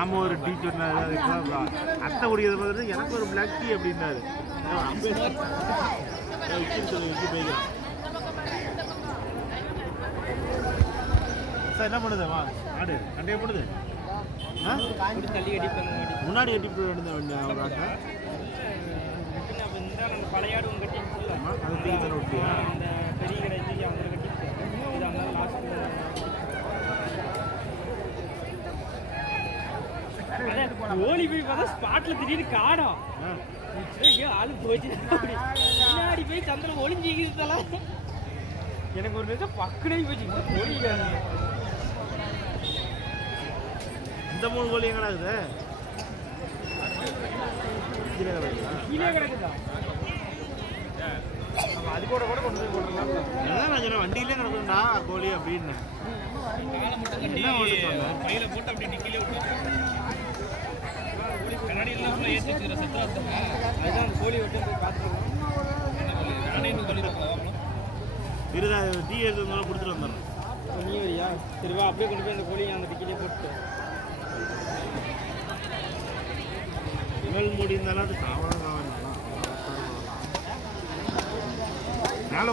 நாம ஒரு டீ சொன்னாரு அத்தை குடிக்கிறது பார்த்துட்டு எனக்கு ஒரு பிளாக் டீ அப்படின்னாரு. சொல்லி சார் என்ன பண்ணுது? வா ஆடு கண்டைய பண்ணுது முன்னாடி கட்டி நடந்த வேண்டிய ஒரு ஆட்டை. பழையாடு கட்டி அது தர விட்டியா ஓலி போய் பார்த்தா ஸ்பாட்ல திடீர்னு ஐயோ, ஆளு போச்சு பின்னாடி. போய் சந்திரன் ஒளிஞ்சிக்கிறதெல்லாம் எனக்கு ஒரு நிமிஷம் பக்குனே போச்சு. கோழி இந்த மூணு கோழி எங்கடா இருக்குது? கீழே கிடக்குதா? கீழே கிடக்குதா? நம்ம அது கூட கூட கொண்டு போய் போட்டுருலாம் அதான் நான் சொன்னேன் வண்டியிலே கிடக்குண்டா கோழி அப்படின்னு. என்ன ஓட்டு சொன்ன கையில போட்டு அப்படி டிக்கிலே விட்டு இருடா டீ எடுத்து வந்தாலும் கொடுத்துட்டு வந்துடுறேன். நீ வரியா? சரி வா அப்படியே கொண்டு போய் அந்த கோழியை அந்த டிக்கிலே போட்டு இவள் மூடி இருந்தாலும் அது காவலாம் காவலாம் மேலே